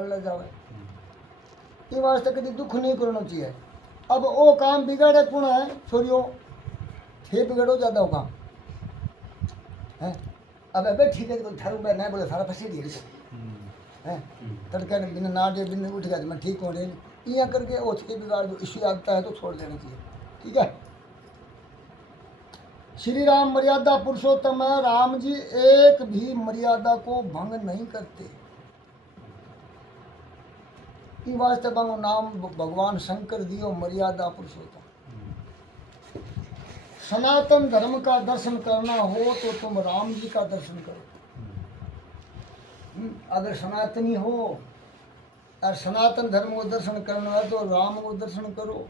जावे ये वास्ते कभी दुख नहीं करना चाहिए। अब वो काम बिगाड़े कौन है छोरियो थे बिगड़ो ज्यादा हो काम है। अब अबे ठीक है थारू मैं नहीं बोले सारा फंसे दिए है तड़के ने बिना ना दे बिना उठ गया मैं ठीक हो रही ये करके वो थे बिगाड़ दो इश्यू आता है तो छोड़ देना चाहिए। ठीक है। श्री राम मर्यादा पुरुषोत्तम है। राम जी एक भी मर्यादा को भंग नहीं करते। वास्ते बंगो नाम भगवान शंकर दियो मर्यादा पुरुषोत्तम। सनातन धर्म का दर्शन करना हो तो तुम राम जी का दर्शन करो। अगर सनातनी हो और सनातन धर्म को दर्शन करना है तो राम को दर्शन करो।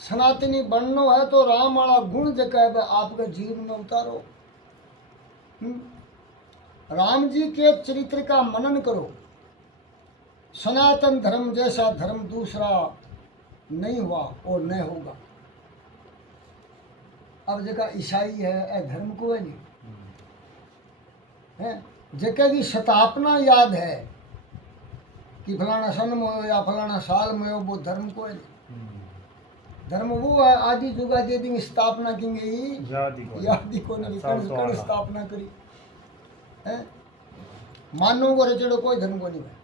सनातनी बनना है तो राम वाला गुण जगह आपके जीवन में उतारो। राम जी के चरित्र का मनन करो। सनातन धर्म जैसा धर्म दूसरा नहीं हुआ और नहीं होगा। अब जगह ईसाई है धर्म को है नहीं है जगह की स्थापना याद है कि फलाना सन में हो या फलाना साल में हो वो धर्म को है नहीं। धर्म वो है आदि जुगा देवी स्थापना की गई यादी को नहीं कण स्थापना करी है। मानो को रचड़ो कोई धर्म को नहीं है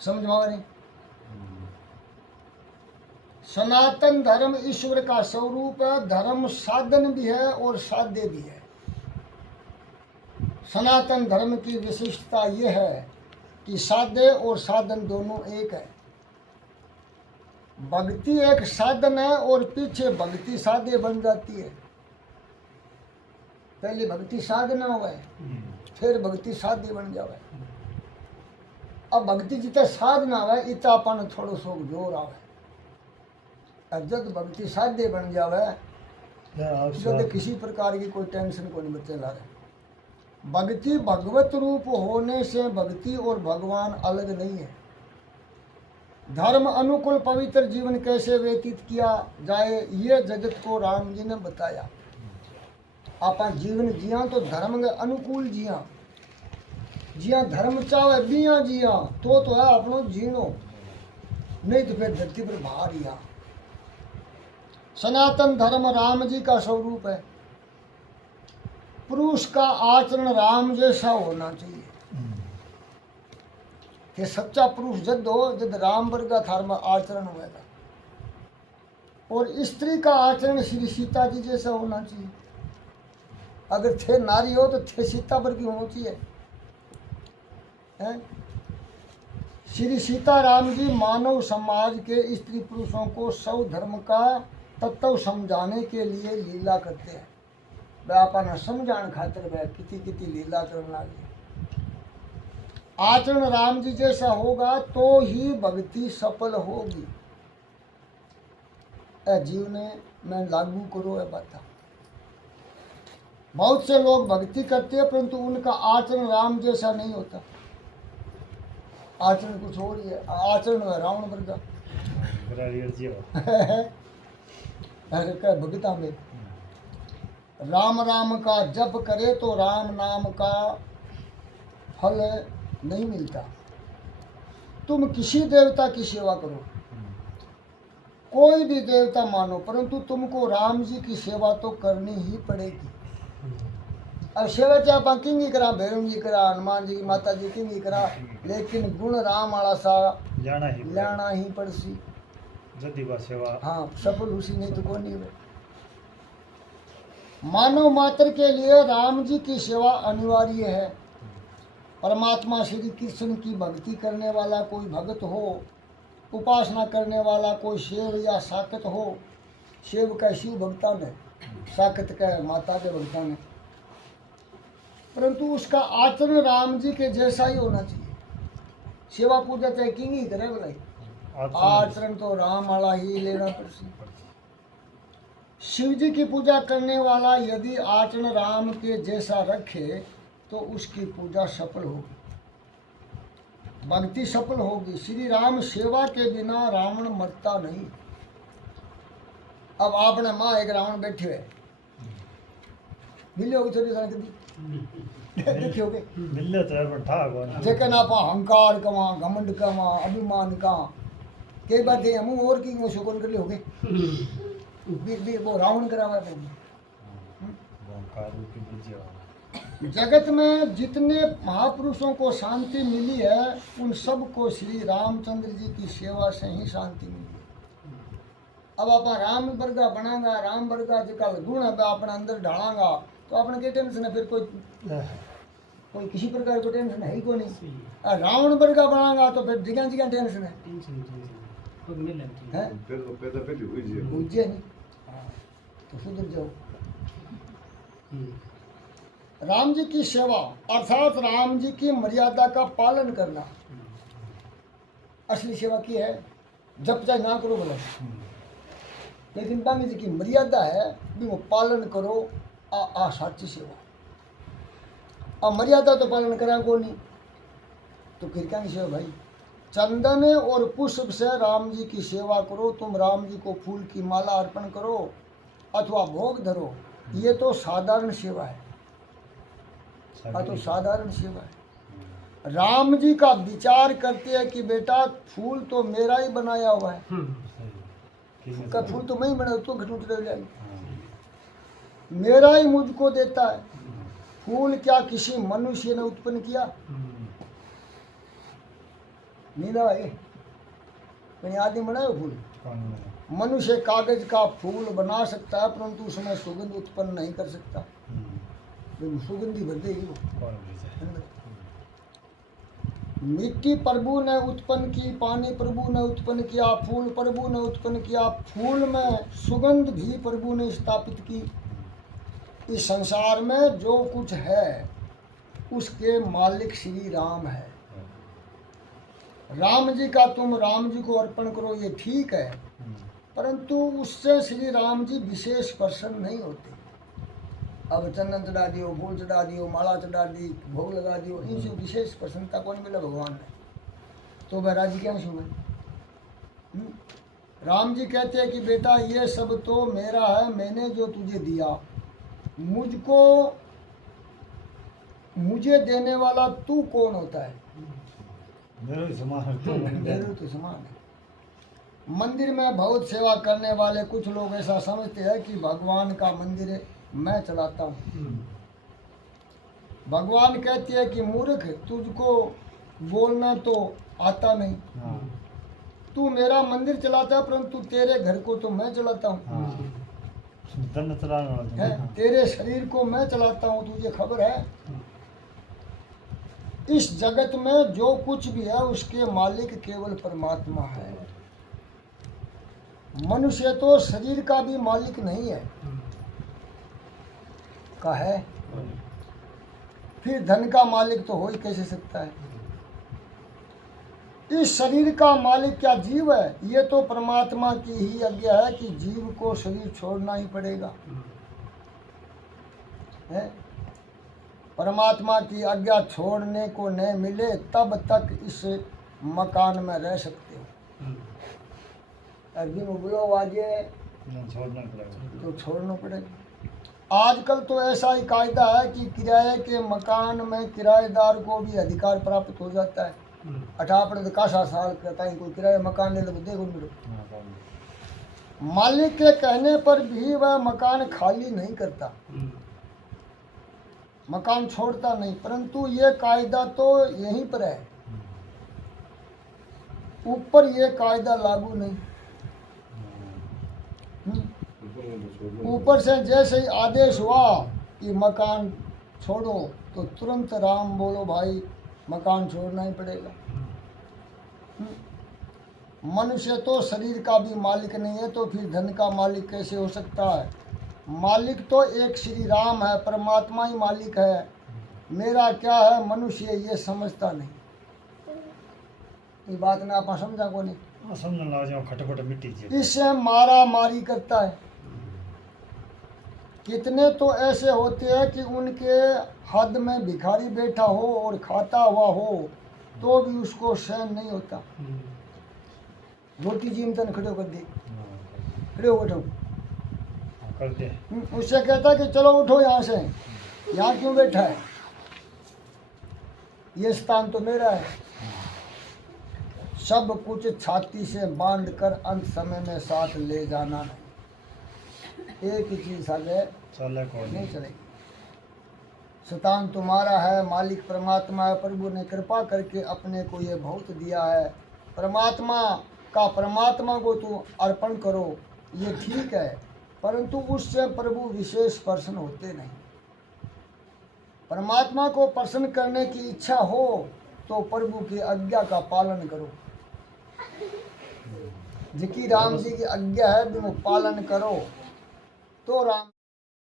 समझ में नहीं। सनातन धर्म ईश्वर का स्वरूप है। धर्म साधन भी है और साध्य भी है। सनातन धर्म की विशिष्टता यह है कि साध्य और साधन दोनों एक है। भक्ति एक साधन है और पीछे भक्ति साध्य बन जाती है। पहले भक्ति साधना हुआ फिर भक्ति साध्य बन जावे। अब भक्ति जितना साधना है इतना अपन थोड़ो सो जोर आवे। जब भक्ति साध्य बन जावे तो किसी प्रकार की कोई टेंशन को नहीं बच्चे ला रहे। भक्ति भगवत रूप होने से भक्ति और भगवान अलग नहीं है। धर्म अनुकूल पवित्र जीवन कैसे व्यतीत किया जाए ये जगत को राम जी ने बताया। आप जीवन जिया तो धर्म के अनुकूल जिया जिया धर्म चाहे बिया जिया तो है अपनो जीनो नहीं तो फिर धरती पर बाहर ही आ। सनातन धर्म राम जी का स्वरूप है। पुरुष का आचरण राम जैसा होना चाहिए कि सच्चा पुरुष जद हो जद राम वर्ग का धर्म आचरण होगा। और स्त्री का आचरण श्री सीता जी जैसा होना चाहिए। अगर थे नारी हो तो थे सीता वर्ग की होना चाहिए। श्री सीताराम जी मानव समाज के स्त्री पुरुषों को सौ धर्म का तत्व समझाने के लिए लीला करते हैं। वह अपन समझाने खातिर वह किती किती लीला करने लगे। आचरण राम जी जैसा होगा तो ही भक्ति सफल होगी। जीवन में लागू करो है बात। बहुत से लोग भक्ति करते हैं परंतु उनका आचरण राम जैसा नहीं होता। आचरण कुछ और ही है। आचरण है रावण वर्गा। अरे क्या भगता में राम राम का जप करे तो राम नाम का फल नहीं मिलता। तुम किसी देवता की सेवा करो कोई भी देवता मानो परंतु तुमको राम जी की सेवा तो करनी ही पड़ेगी। अब सेवा चाहे आप किंगी करा भैरव जी करा हनुमान जी की माता जी किंगी करा लेकिन गुण राम वाला सा लाना ही पड़सी सेवा हाँ सफल उसी नहीं तो कौन नहीं है। मानव मात्र के लिए राम जी की सेवा अनिवार्य है। परमात्मा श्री कृष्ण की भक्ति करने वाला कोई भक्त हो उपासना करने वाला कोई शिव या साकत हो। शिव का शिव भक्ता ने साकत का माता के भक्ता ने परंतु उसका आचरण राम जी के जैसा ही होना चाहिए। सेवा पूजा चाहे किंग ही करे भाई आचरण तो राम वाला ही लेना पड़ती। शिव जी की पूजा करने वाला यदि आचरण राम के जैसा रखे तो उसकी पूजा सफल होगी भक्ति सफल होगी। श्री राम सेवा के बिना रावण मरता नहीं। अब आपने माँ एक रावण बैठे हुए मिले होगी थोड़ी देखियोगे मिले तो है पर था कौन जेकन आप अहंकार कवा घमंड कवा अभिमान का कई बार थे हम और की वो शुक्र कर लियोगे भी वो रावण करावा प्रभु कारू की बुझिया जगत में जितने महापुरुषों को शांति मिली है उन सबको श्री रामचंद्र जी की सेवा से ही शांति मिली है। अब आप राम वर्गा बनागा राम वर्गा जिका गुण है अपने अंदर ढालांगा तो अपने के टेंशन है फिर कोई किसी प्रकार को टेंशन है ही को नहीं। और रावण वर्गा बनागा तो फिर जगह जगह टेंशन है बुझे नहीं तो सुधर जाओ। राम जी की सेवा अर्थात राम जी की मर्यादा का पालन करना असली सेवा की है। जब चाहे ना करो बोला लेकिन बामी जी की मर्यादा है भी वो पालन करो आ साची सेवा। अब मर्यादा तो पालन करा को नहीं तो फिर क्या सेवा भाई। चंदन और पुष्प से राम जी की सेवा करो तुम राम जी को फूल की माला अर्पण करो अथवा भोग धरो ये तो साधारण सेवा है। तो साधारण सेवा है। राम जी का विचार करते हैं कि बेटा फूल तो मेरा ही बनाया हुआ है का फूल तो मैं ही बना तो घटू जाएगी मेरा ही मुझको देता है। फूल क्या किसी मनुष्य ने उत्पन्न किया नहीं ना भाई कहीं आदमी बनाए फूल। मनुष्य कागज का फूल बना सकता है परंतु उसमें सुगंध उत्पन्न नहीं कर सकता सुगंधी भर देगी वो। मिट्टी प्रभु ने उत्पन्न की पानी प्रभु ने उत्पन्न किया फूल प्रभु ने उत्पन्न किया फूल में सुगंध भी प्रभु ने स्थापित की। इस संसार में जो कुछ है उसके मालिक श्री राम है। राम जी का तुम राम जी को अर्पण करो ये ठीक है परंतु उससे श्री राम जी विशेष प्रसन्न नहीं होते। अब चंदन चढ़ा दियो फूल चढ़ा दियो माला चढ़ा दी भोग लगा दियो इनसे विशेष प्रसन्नता कौन मिला भगवान ने तो वह राजी क्या सुने। राम जी कहते हैं कि बेटा ये सब तो मेरा है मैंने जो तुझे दिया मुझको मुझे देने वाला तू कौन होता है मेरे समान मेरे तो समान है। मंदिर में बहुत सेवा करने वाले कुछ लोग ऐसा समझते हैं कि भगवान का मंदिर है मैं चलाता हूँ। भगवान कहते हैं कि मूर्ख तुझको बोलना तो आता नहीं तू मेरा मंदिर चलाता है परंतु तेरे घर को तो मैं चलाता हूँ तेरे शरीर को मैं चलाता हूँ तुझे खबर है। इस जगत में जो कुछ भी है उसके मालिक केवल परमात्मा है। मनुष्य तो शरीर का भी मालिक नहीं है का है फिर धन का मालिक तो हो ही कैसे सकता है। इस शरीर का मालिक क्या जीव है ये तो परमात्मा की ही आज्ञा है कि जीव को शरीर छोड़ना ही पड़ेगा है। परमात्मा की आज्ञा छोड़ने को न मिले तब तक इस मकान में रह सकते हो। अभी बोलो आगे तो छोड़ना पड़ेगा। आजकल तो ऐसा ही कायदा है कि किराए के मकान में किराएदार को भी अधिकार प्राप्त हो जाता है। 18 काशा साल कहता है कोई किराए मकान ले लो देखो मिलो मालिक के कहने पर भी वह मकान खाली नहीं करता मकान छोड़ता नहीं परंतु ये कायदा तो यहीं पर है ऊपर ये कायदा लागू नहीं। ऊपर से जैसे ही आदेश हुआ कि मकान छोड़ो तो तुरंत राम बोलो भाई मकान छोड़ना ही पड़ेगा। मनुष्य तो शरीर का भी मालिक नहीं है तो फिर धन का मालिक कैसे हो सकता है। मालिक तो एक श्री राम है परमात्मा ही मालिक है। मेरा क्या है मनुष्य ये समझता नहीं। ये बात ना आप समझा को नहीं समझना जाओ खटपट मिट्टी इससे मारा मारी करता है। कितने तो ऐसे होते हैं कि उनके हद में भिखारी बैठा हो और खाता हुआ हो तो भी उसको सहन नहीं होता। रोटी जीमतन खड़े कर दी खड़े हो बैठो उससे कहता कि चलो उठो यहाँ से यहाँ क्यों बैठा है ये स्थान तो मेरा है। सब कुछ छाती से बांध कर अंत समय में साथ ले जाना नहीं। एक ही चीज आगे चले को नहीं चलेगी। स्थान तुम्हारा है, मालिक परमात्मा है। प्रभु ने कृपा करके अपने को ये बहुत दिया है। परमात्मा का परमात्मा को तू अर्पण करो, ये ठीक है, परंतु उससे प्रभु विशेष प्रसन्न होते नहीं। परमात्मा को प्रसन्न करने की इच्छा हो तो प्रभु की आज्ञा का पालन करो। जिकी राम जी की आज्ञा है वो पालन करो तो राम